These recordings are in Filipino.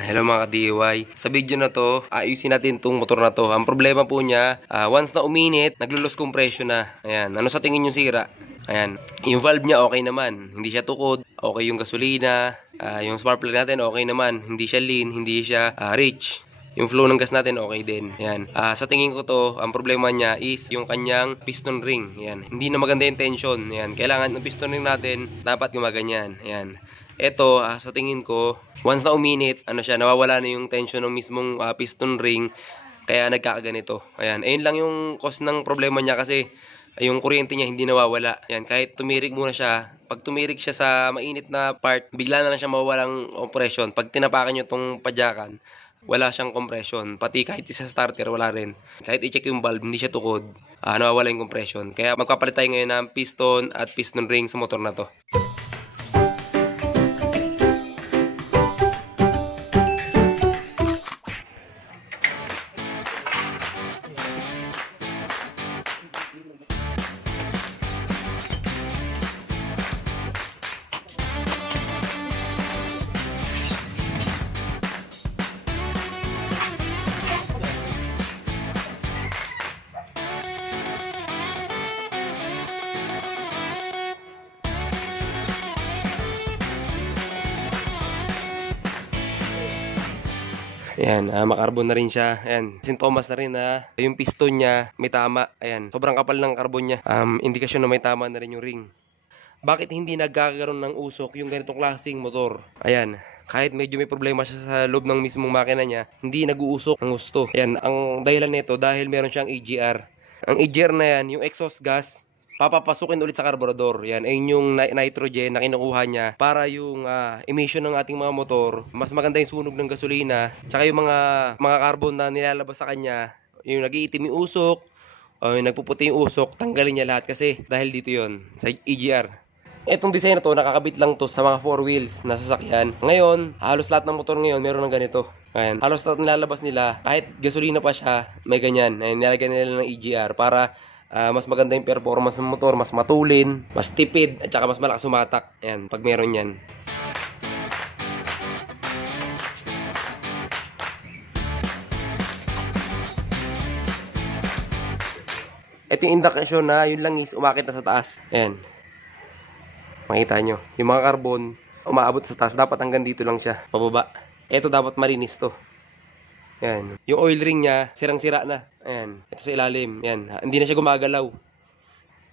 Hello mga ka-DIY. Sa video na to, ayusin natin tong motor na to. Ang problema po niya, once na uminit, naglo-lose compression na. Ayan, ano sa tingin yung sira? Ayan, yung valve niya okay naman. Hindi siya tukod, okay yung gasolina, yung spark plug natin okay naman. Hindi siya lean, hindi siya rich. Yung flow ng gas natin okay din. Ayan. Sa tingin ko to, ang problema niya is yung kanyang piston ring. Ayan. Hindi na maganda yung tension. Ayan. Kailangan ng piston ring natin dapat gumaganyan. Ayan. Ito, sa tingin ko, once na uminit, nawawala na yung tension ng mismong piston ring, kaya nagkakaganito. Ayan, ayun lang yung cause ng problema niya kasi yung kuryente niya hindi nawawala. Ayan, kahit tumirik muna siya, pag tumirik siya sa mainit na part, bigla na lang siya mawawalang compression. Pag tinapakan nyo itong padyakan, wala siyang compression. Pati kahit isa starter, wala rin. Kahit i-check yung valve, hindi siya tukod, nawawala yung compression. Kaya magpapalit tayo ngayon ng piston at piston ring sa motor na to. Ayan, makarbon na rin siya. Ayan, sintomas na rin na yung piston niya may tama. Ayan, sobrang kapal ng karbon niya. Indikasyon na may tama na rin yung ring. Bakit hindi nagkakaroon ng usok yung ganitong klaseng motor? Ayan, kahit medyo may problema siya sa loob ng mismong makina niya, hindi nag-uusok ng gusto. Ayan, ang dahilan nito dahil meron siyang EGR. Ang EGR na yan, yung exhaust gas, papapasukin ulit sa karburador. Yan, ayun yung nitrogen na kinukuha niya para yung emission ng ating mga motor, mas maganda yung sunog ng gasolina, tsaka yung mga carbon na nilalabas sa kanya, yung nag-iitim yung usok, yung nagpuputi yung usok, tanggalin niya lahat kasi dahil dito yon sa EGR. Etong design na to, nakakabit lang to sa mga 4 wheels na sasakyan. Ngayon, halos lahat ng motor ngayon meron ng ganito. Ayan, halos lahat nilalabas nila, kahit gasolina pa siya, may ganyan. Ayan, nilalagyan nila ng EGR para mas maganda yung performance ng motor, mas matulin, mas tipid, at saka mas malakas sumatak. Ayan, pag meron yan. Ito yung indukasyon na yun lang is umakit na sa taas. Ayan. Makita nyo. Yung mga carbon, umaabot sa taas. Dapat hanggang dito lang siya, pababa. Ito dapat malinis to. Ayan. Yung oil ring niya, sirang-sira na. Ayan. Ito sa ilalim. Ayan. Hindi na siya gumagalaw.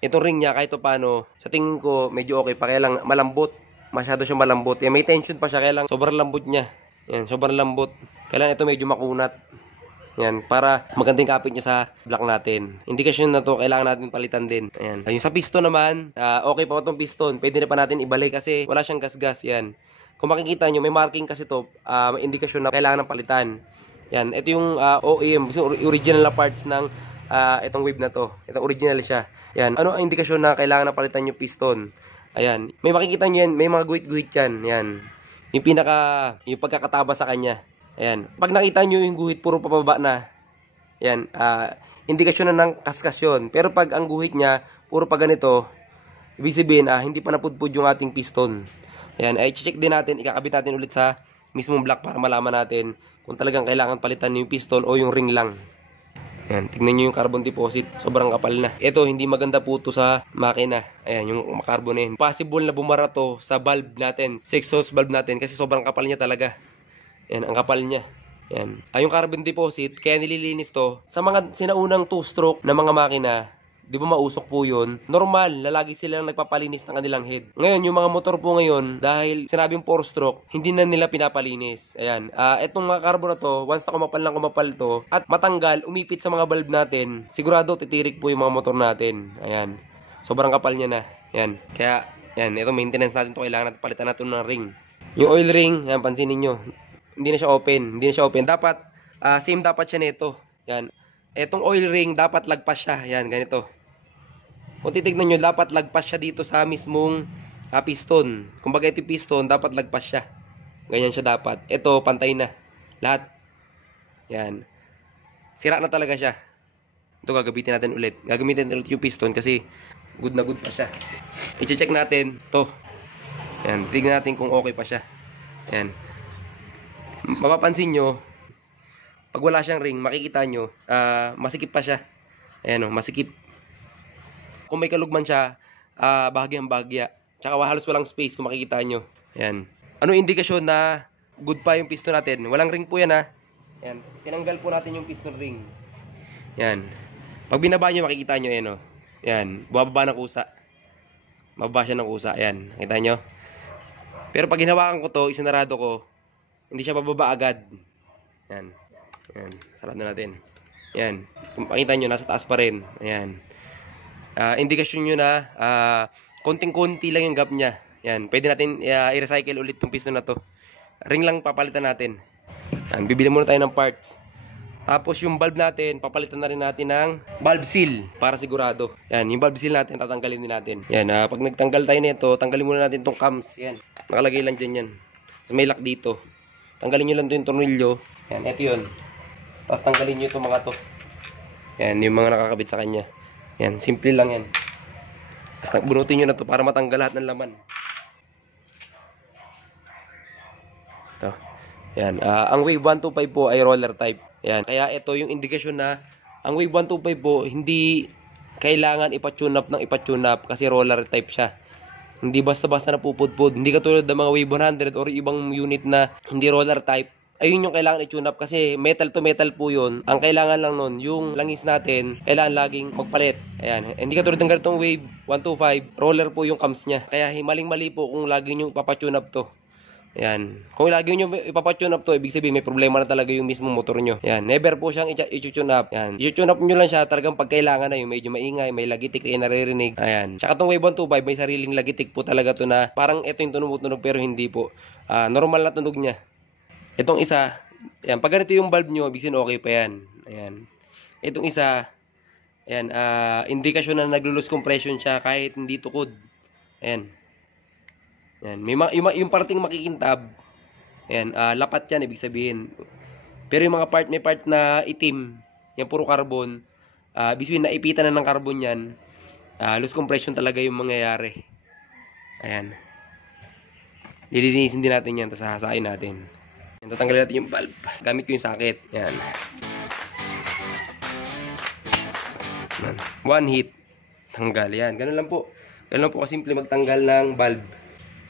Itong ring niya, kahit paano, sa tingin ko, medyo okay pa. Kaya lang malambot. Masyado siya malambot. Ayan, may tension pa siya. Kaya lang sobrang lambot niya. Ayan, sobrang lambot. Kaya lang ito medyo makunat. Ayan, para magandang kapit niya sa block natin. Indikasyon na to, kailangan natin palitan din. Ayan. Yung sa piston naman, okay pa itong piston. Pwede na pa natin ibalik kasi wala siyang gas-gas. Yan. Kung makikita nyo, may marking kasi to, may indikasyon na kailangan ng palitan. Yan, ito yung OEM, original na parts ng itong wave na to. Ito original siya. Yan, ano ang indikasyon na kailangan na palitan yung piston? Ayan, may makikita nyo yan, may mga guhit-guhit yan. Yan, yung yung pagkakataba sa kanya. Ayan, pag nakita nyo yung guhit, puro pababa na. Yan, indikasyon na ng kaskasyon. Pero pag ang guhit niya, puro pa ganito, ibig sabihin, hindi pa napudpud yung ating piston. Ayan, ay check din natin, ikakabit natin ulit sa mismong block para malaman natin kung talagang kailangan palitan yung piston o yung ring lang. Ayan, tignan nyo yung carbon deposit, sobrang kapal na. Ito, hindi maganda po to sa makina. Ayan, yung carbon na yun. Possible na bumara to sa valve natin, sa exhaust valve natin kasi sobrang kapal niya talaga. Ayan, ang kapal niya. Ayan. Yung carbon deposit, kaya nililinis to sa mga sinaunang 2-stroke na mga makina. Di ba mausok po yun? Normal na lagi silang nagpapalinis ng kanilang head. Ngayon, yung mga motor po ngayon, dahil sinabing 4-stroke, hindi na nila pinapalinis. Ayan. Etong mga carbon na to, once na kumapal to, at matanggal, umipit sa mga valve natin, sigurado titirik po yung mga motor natin. Ayan. Sobrang kapal niya na. Ayan. Kaya, ayan, ito maintenance natin to. Kailangan natin palitan natin ng ring. Yung oil ring, ayan, pansinin nyo. Hindi na siya open. Hindi na siya open. Dapat, same dapat siya nito. Ayan. Etong oil ring, dapat lagpas siya. Ayan, ganito. Kung titignan nyo, dapat lagpas siya dito sa mismong piston. Kung bagay ito piston, dapat lagpas siya. Ganyan siya dapat. Ito, pantay na. Lahat. Yan. Sira na talaga siya. Ito, gagamitin natin ulit. Gagamitin natin ulit yung piston kasi good na good pa siya. I-check natin. Ito. Yan. Tignan natin kung okay pa siya. Yan. Mapapansin nyo, pag wala siyang ring, makikita nyo, masikip pa siya. Ayan o, masikip. Kung may kalugman siya, bahagyang bahagya. Tsaka halos walang space kung makikita nyo. Ayan. Ano indikasyon na good pa yung piston natin? Walang ring po yan ha. Ayan. Tinanggal po natin yung piston ring. Ayan. Pag binaba nyo, makikita nyo. Ayan o. Ayan. Bumababa ng kusa. Mababa siya ng kusa. Ayan. Nakita nyo? Pero pag hinawakan ko to, isinarado ko, hindi siya bababa agad. Ayan. Ayan. Sarado natin. Ayan. Kung makita nyo, nasa taas pa rin. Ayan. Indikasyon nyo na konting-konti lang yung gap niya. Yan, pwede natin i-recycle ulit tong piston na to. Ring lang papalitan natin. Yan, bibili muna tayo ng parts. Tapos yung valve natin, papalitan na rin natin ng valve seal para sigurado. Yan, yung valve seal natin, tatanggalin din natin. Yan, pag nagtanggal tayo nito, tanggalin muna natin tong cams. Yan, nakalagay lang dyan yan. Tapos may lock dito. Tanggalin nyo lang yung tornilyo. Yan, ito yun. Tapos tanggalin nyo itong mga to. Yan, yung mga nakakabit sa kanya. Yan, simple lang yan. Basta bunutin nyo na to para matanggal lahat ng laman. Ito. Yan, ang Wave 125 po ay roller type. Yan, kaya ito yung indikasyon na ang Wave 125 po hindi kailangan ipa-tune up ng ipa-tune up kasi roller type siya. Hindi basta-basta na pupudpud. Hindi katulad ng mga Wave 100 or ibang unit na hindi roller type. Ayun yung kailangan i-tune up kasi metal to metal po yun. Ang kailangan lang nun, yung langis natin, kailangan laging magpalit. Ayan. Hindi katulad ng ganitong Wave 125, roller po yung cams niya. Kaya maling-mali po kung lagi nyo ipapatune up to. Ayan. Kung lagi nyo ipapatune up to, ibig sabihin may problema na talaga yung mismong motor nyo. Ayan. Never po siyang i-tune up. Ayan. I-tune up nyo lang siya talagang pag kailangan na yung medyo maingay, may lagitik kayo naririnig. Ayan. Tsaka tong Wave 125, may sariling lagitik po talaga to na parang ito yung tunog pero hindi po. Normal na tunog niya. Itong isa, ayan, pag ganito yung valve nyo, bisin okay pa yan. Ayan. Itong isa, ayan, indikasyon na naglo-lose compression siya kahit hindi tukod. Ayan. Ayan. Yung parting makikintab, ayan, lapat yan, ibig sabihin. Pero yung mga may part na itim, yan puro carbon, ibig sabihin, naipitan na ng carbon yan, loose compression talaga yung mangyayari. Ayan. Lilinisin din natin yan, tapos hahasain natin. Yan, tatanggalin natin yung valve. Gamit ko yung socket. Yan. One hit. Tanggal. Yan. Ganun lang po. Ganun lang po kasimple magtanggal ng valve.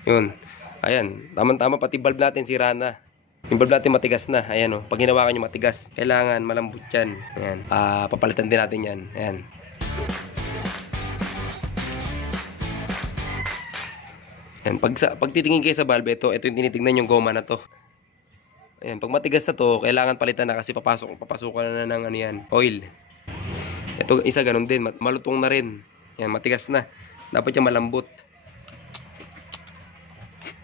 Yun. Ayan. Tama-tama pati valve natin sira na. Yung valve natin matigas na. Ayan o. Pag hinawakan nyo matigas. Kailangan malambot yan. Ayan. Papalitan din natin yan. Ayan. Ayan. Pag titingin kayo sa valve, ito yung tinitignan yung goma na to. Ayan, pag matigas na to, kailangan palitan na kasi papasukan na ng ano yan, oil. Ito isa ganun din, malutong na rin. Ayan, matigas na. Dapat yung malambot.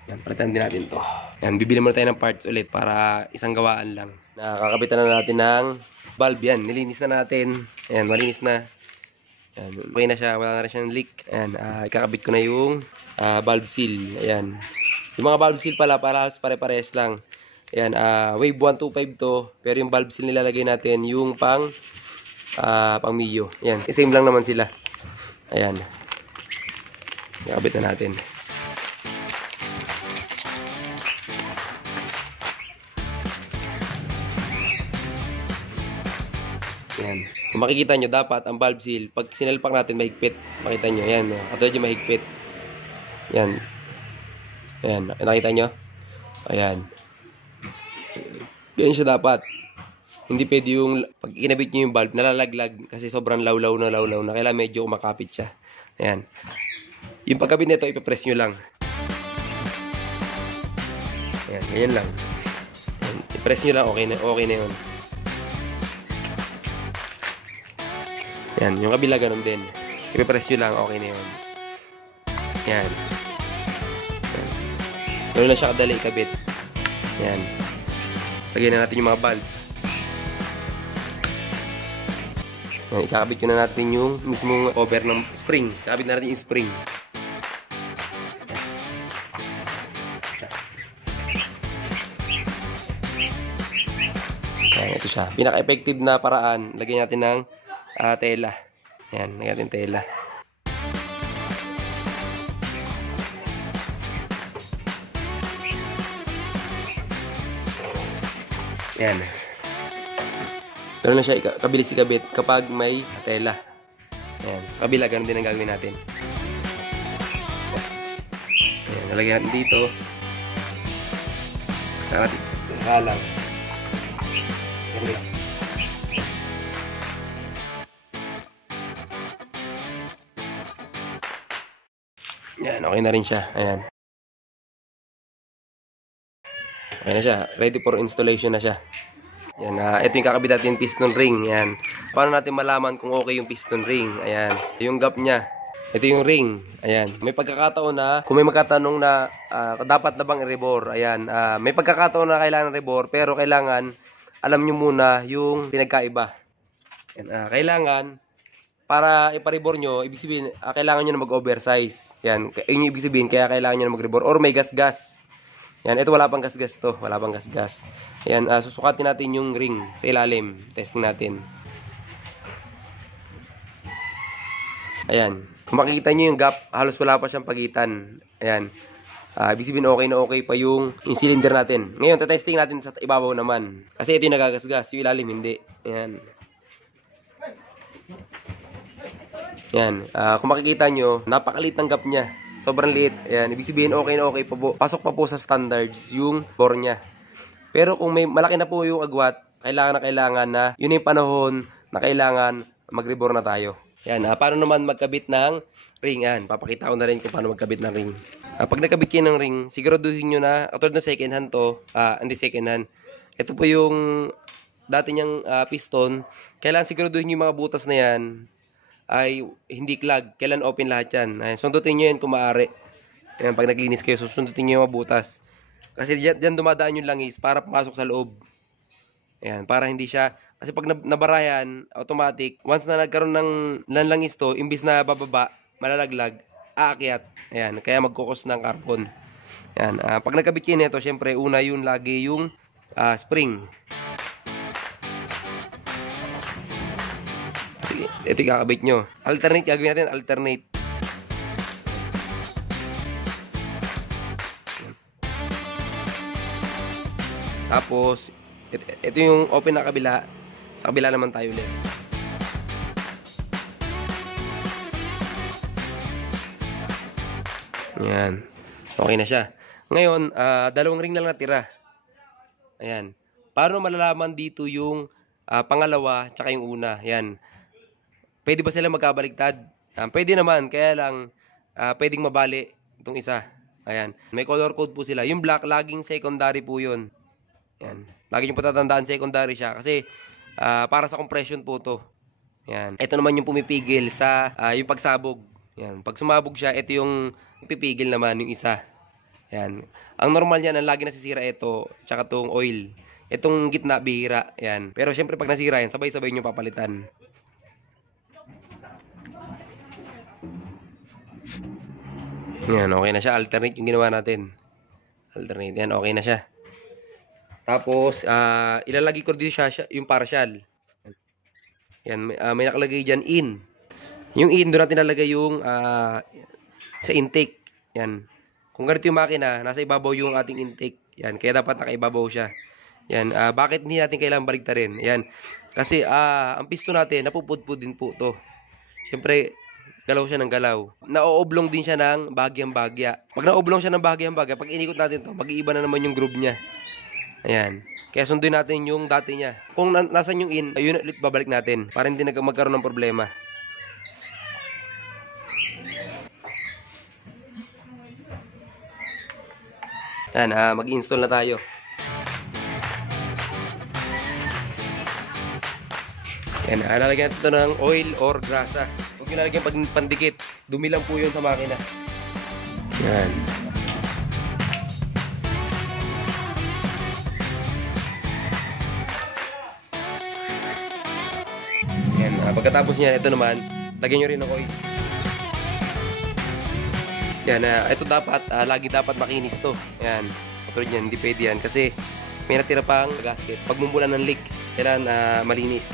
Ayan, palitan din natin to. Ayan, bibili muna tayo ng parts ulit para isang gawaan lang. Nakakabitan na natin ng valve yan. Nilinis na natin. Ayan, malinis na. Ayan, okay na siya, wala na rin siyang leak. Ayan, ikakabit ko na yung valve seal. Ayan. Yung mga valve seal pala, para pare-pares lang. Ayan, Wave 125 to, pero yung valve seal nilalagay natin yung pang Mio. Ayan, same lang naman sila. Ayan. Ikabit na natin. Ayan. Kung makikita nyo, dapat ang valve seal, pag sinalpak natin, mahigpit. Makita nyo, ayan. Katulad yung mahigpit. Ayan. Ayan, nakita nyo? Ayan. Ganyan siya dapat. Hindi pwede yung pag inabit nyo yung valve, nalalaglag kasi sobrang lawlaw na. Kailangan medyo umakapit siya. Ayan. Yung pagkabit nito, ipapress nyo lang. Ayan, ganyan lang. Ayan, ipress nyo lang, okay na yun. Ayan, yung kabila ganun din. Ipapress nyo lang, okay na yun. Ayan. Ayan. Ganun lang siya kadali ikabit. Ayan. Lagyan na natin yung mga valve. Ayan, ikakabit ko na natin yung mismong cover ng spring. Ikakabit na natin yung spring. Ayan, ito siya. Pinaka-effective na paraan, lagyan natin ng tela. Ayan, lagyan natin tela. Ayan. Ganoon na siya kabilis ikabit kapag may tela. Ayan. Sa kabila, ganun din ang gagawin natin. Ayan, nalagyan natin dito. Saka natin salang. Ayan lang. Ayan, okay na rin siya. Ayan. Okay na siya. Ready for installation na siya. Yan, ito yung kakabit natin piston ring. Yan. Paano natin malaman kung okay yung piston ring? Ayan. Yung gap niya. Ito yung ring. Ayan. May pagkakataon na, kung may magkatanong na dapat na bang i-rebore. Ayan. May pagkakataon na kailangan rebore, pero kailangan alam nyo muna yung pinagkaiba. Yan, kailangan, para ipa-rebore nyo, ibig sabihin, kailangan nyo na mag-oversize. Yan. Yun yung ibig sabihin, kaya kailangan nyo na mag-rebore. Or may gas-gas. Yan, ito wala pang gas-gas to. Wala pang gas-gas. Ayan, susukatin natin yung ring sa ilalim. Testing natin. Ayan. Kung makikita nyo yung gap, halos wala pa siyang pagitan. Ayan. Ibig sabihin okay na okay pa yung cylinder natin. Ngayon, testing natin sa ibabaw naman. Kasi ito yung nagagasgas. Yung ilalim, hindi. Ayan. Ayan. Kung makikita nyo, napakalit ng gap niya. Sobrang liit. Ayan, ibig sabihin okay na okay pa po. Pasok pa po sa standards yung bore niya. Pero kung may malaki na po yung agwat, kailangan na yun yung panahon na kailangan mag-rebore na tayo. Ayan, paano naman magkabit ng ring? Ayan, papakita ko na rin kung paano magkabit ng ring. Pag nakabit kayo ng ring, siguraduhin nyo na, katulad na second hand to, hindi second hand. Ito po yung dati niyang piston. Kailangan siguraduhin nyo yung mga butas na yan ay hindi clog. Kailan open lahat yan. Ayan, sundutin nyo yan kung maaari. Ayan, pag naglinis kayo, susundutin nyo yung mabutas. Kasi dyan dumadaan yung langis para pumasok sa loob. Ayan, para hindi siya, kasi pag nabara yan, automatic, once na nagkaroon ng langis to, imbis na bababa, malalaglag, aakyat. Ayan, kaya magkukos ng carbon. Ayan, pag nagkabit kayo nito, syempre, una yun lagi yung spring. Sige, ito yung kakabit nyo. Alternate, gagawin natin, alternate. Tapos, ito yung open na kabila. Sa kabila naman tayo ulit. Ayan. Okay na siya. Ngayon, dalawang ring lang natira. Ayan. Paano malalaman dito yung pangalawa tsaka yung una? Ayan. Pwede ba sila magkabaligtad? Pwede naman, kaya lang pwedeng mabali itong isa. Ayan. May color code po sila. Yung black, laging secondary po yun. Ayan. Lagi nyo patatandaan, secondary siya. Kasi para sa compression po to. Ayan. Ito naman yung pumipigil sa yung pagsabog. Ayan. Pag sumabog siya, ito yung pipigil naman yung isa. Ayan. Ang normal yan, ang lagi nasisira ito, tsaka itong oil. Itong gitna, bihira. Ayan. Pero syempre pag nasira yan, sabay-sabay nyo papalitan. Ayan, okay na siya. Alternate yung ginawa natin. Alternate. Yan, okay na siya. Tapos, ilalagay ko dito siya yung partial. Yan, may nakalagay dyan in. Yung in, doon natin nalagay yung sa intake. Yan. Kung ganito yung makina, nasa ibabaw yung ating intake. Yan, kaya dapat nakaibabaw siya. Yan, bakit hindi natin kailangan baligtarin? Yan, kasi ang piston natin, napupudpud din po to. Siyempre, galaw siya ng galaw. Naooblong din siya ng bahagyang-bahagya. Pag naoblong siya ng bahagyang-bahagya, pag inikot natin to, mag-iiba na naman yung groove niya. Ayan. Kaya sunduin natin yung dati niya. Kung nasan yung in, ayun ulit babalik natin para hindi magkaroon ng problema. Ayan, mag-install na tayo. Ayan, lalagyan natin ito ng oil or grasa. Huwag yung lalagyan pag pandikit. Dumi lang po yun sa makina. Ayan. Ayan, pagkatapos niya, ito naman, lagyan nyo rin ng oil. Ayan, ito dapat, lagi dapat makinis to. Ayan, katulad yan, hindi pwede yan. Kasi may natira pang gasket. Pag mumula ng leak, kailangan malinis.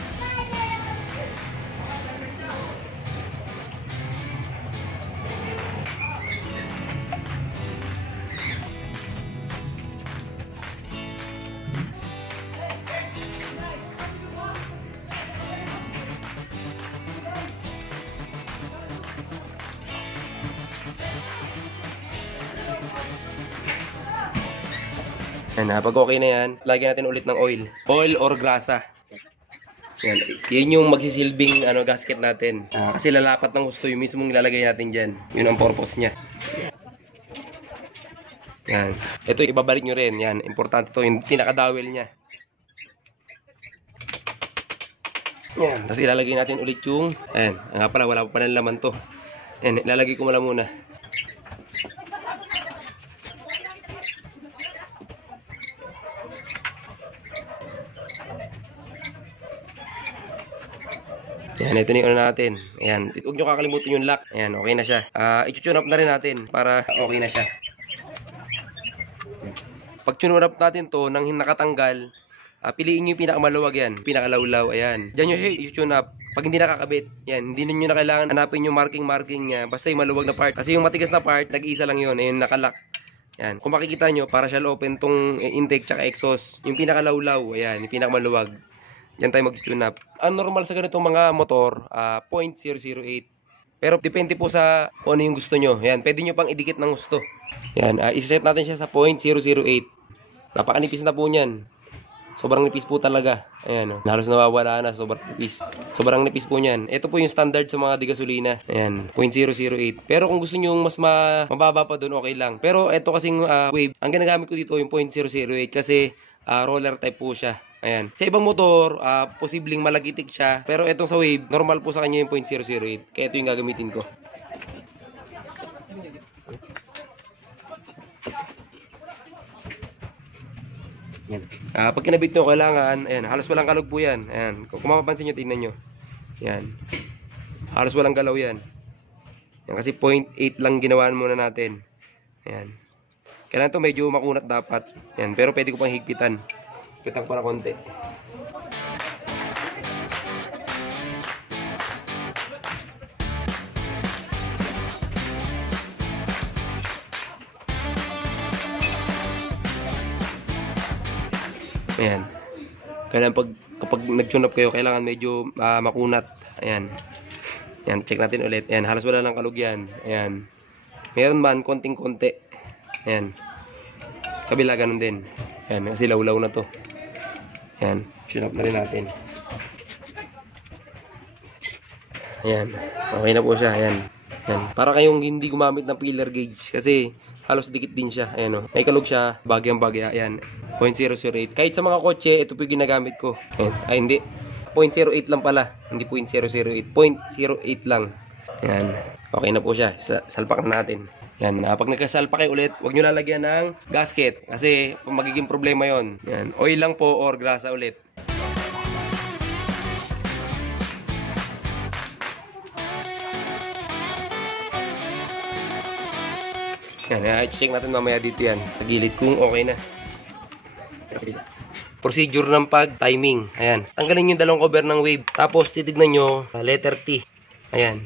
Yan, pag okay na yan, lagyan natin ulit ng oil. Oil or grasa. Yan, yun yung magsisilbing gasket natin. Kasi lalapat ng gusto yung mismong ilalagay natin dyan. Yun ang purpose niya. Yan. Ito ibabalik nyo rin. Yan, importante to yung pinakadawel niya. Yan. Tapos ilalagay natin ulit yung, ayan, nga pala, wala pa ng laman to. Yan, ilalagay ko muna. Yan, ito na yung natin. Ayan, huwag nyo kakalimutan yung lock. Ayan, okay na siya. I-tune up na rin natin para okay na siya. Pag tune up natin to, nang nakatanggal, piliin nyo yung pinakamaluwag yan. Pinakalawlaw, ayan. Diyan nyo i-tune up. Pag hindi nakakabit, yan, hindi nyo na kailangan hanapin yung marking niya. Basta yung maluwag na part. Kasi yung matigas na part, nag-iisa lang yun. Ayan, nakalock. Yan, kung makikita nyo, para siya open tong intake tsaka exhaust. Yung pinakalawlaw, ayan, yung pinakamaluwag. Yan tayo mag-tune up. Ang normal sa ganitong mga motor, 0.008. Pero depende po sa kung ano yung gusto nyo. Yan, pwede nyo pang idikit ng gusto. Yan, iset natin siya sa 0.008. Napakanipis na po niyan. Sobrang nipis po talaga. Ayan, halos nawawala na. Sobrang nipis. Sobrang nipis po niyan. Ito po yung standard sa mga digasolina. Ayan, 0.008. Pero kung gusto nyo mas mababa pa doon, okay lang. Pero ito kasing wave, ang ginagamit ko dito yung 0.008 kasi roller type po siya. Ayan. Sa ibang motor, posibleng malagitik siya. Pero itong sa wave, normal po sa kanya yung 0.008. Kaya ito yung gagamitin ko. Ayan. Pag kinabit nyo, kailangan, ayan, halos walang kalog po yan. Ayan. Kung mapapansin nyo, tingnan nyo. Ayan. Halos walang galaw yan. Ayan, kasi 0.8 lang ginawaan muna natin. Ayan. Kailangan to medyo makunat dapat. Ayan. Pero pwede ko pang higpitan. Higpitan ko na konti. Ayan. Kailangan kapag nag-tune up kayo, kailangan medyo makunat. Ayan. Ayan, check natin ulit. Ayan, halos wala lang kalog yan. Ayan. Meron man, konting-konti. Ayan. Kabila, ganun din. Ayan, kasi lawlaw na to. Ayan, tune up na rin natin. Ayan, okay na po siya. Ayan. Ayan. Para kayong hindi gumamit ng filler gauge. Kasi halos dikit din siya. Ayan o. May kalog siya. Bagyang-bagya. Ayan. 0.008. Kahit sa mga kotse, ito po yung ginagamit ko. Ayan. Ay, hindi. 0.08 lang pala. Hindi 0.008. 0.08 lang. Ayan. Okay na po siya. Salpak na natin. Ayan. Pag nagkasalpak kayo ulit, huwag nyo lalagyan ng gasket. Kasi magiging problema yon. Ayan. Oil lang po or grasa ulit. Ayan. I-check natin mamaya dito yan. Sa gilid kung okay na. Procedure ng pag-timing. Ayan. Tanggalin yung dalawang cover ng wave. Tapos titignan nyo letter T. Ayan.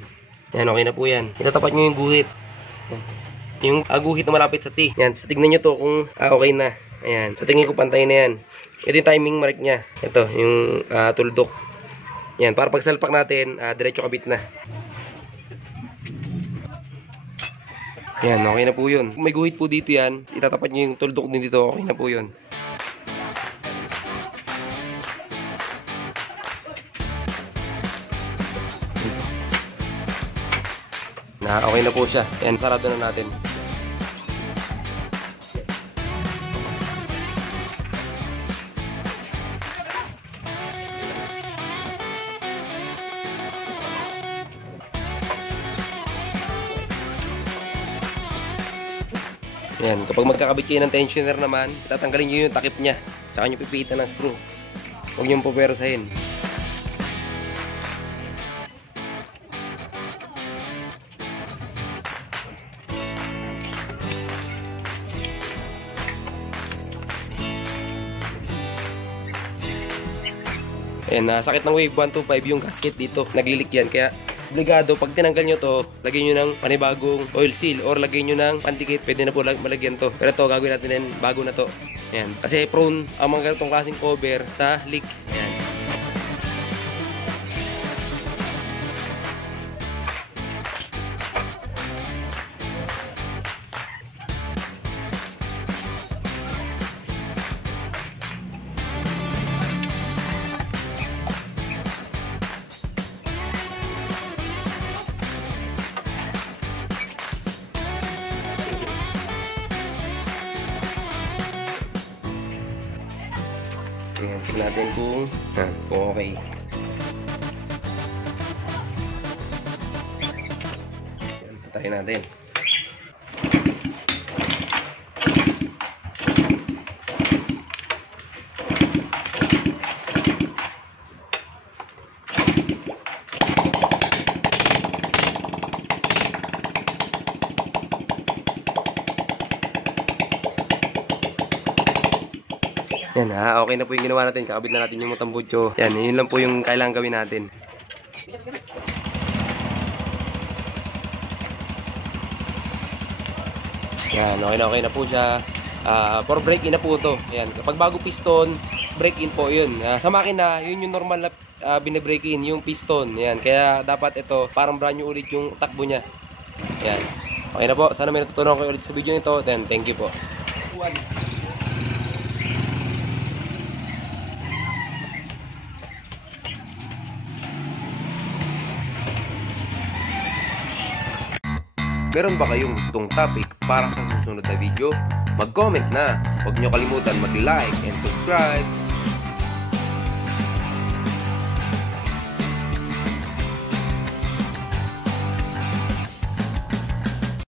Ayan, okay na po yan. Itatapat nyo yung guhit. Ayan. Yung guhit na malapit sa T. Ayan. So, tignan nyo to kung okay na. Ayan. Sa tingin ko pantay na yan. Ito yung timing mark nya. Ito, yung tuldok. Ayan. Para pag salpak natin, diretso kabit na. Ayan, okay na po yun. Kung may guhit po dito yan, itatapat nyo yung tuldok din dito. Okay na po yun. Okay na po siya. Ayan, sarado na natin. Ayan, kapag magkakabit kayo ng tensioner naman, tatanggalin nyo yung takip nya. Tsaka nyo pipihitan ng screw. Huwag nyo pupersahin. Ayan, sakit ng wave 125 yung gasket dito. Naglilik yan. Kaya, obligado, pag tinanggal nyo to, lagyan nyo ng panibagong oil seal or lagyan nyo ng pandikit. Pwede na po malagyan to. Pero to, gagawin natin yan, bago na to. Ayan. Kasi prone ang mga ganitong klaseng cover sa leak. Ayan. Tingnan natin kung okay. Yan, patayin natin. Yan okay na po yung ginawa natin. Kakabit na natin yung motambutso. Yan, yun lang po yung kailangan gawin natin. Yan, okay na po siya. For break-in na po ito. Yan, kapag bago piston, break-in po yun. Sa makina, yun yung normal na bine-break-in, yung piston. Yan, kaya dapat ito, parang brand new ulit yung takbo niya. Yan, okay na po. Sana may natutunan kayo ulit sa video nito. Then, thank you po. Meron ba kayong gustong topic para sa susunod na video? Mag-comment na! Huwag nyo kalimutan mag-like and subscribe!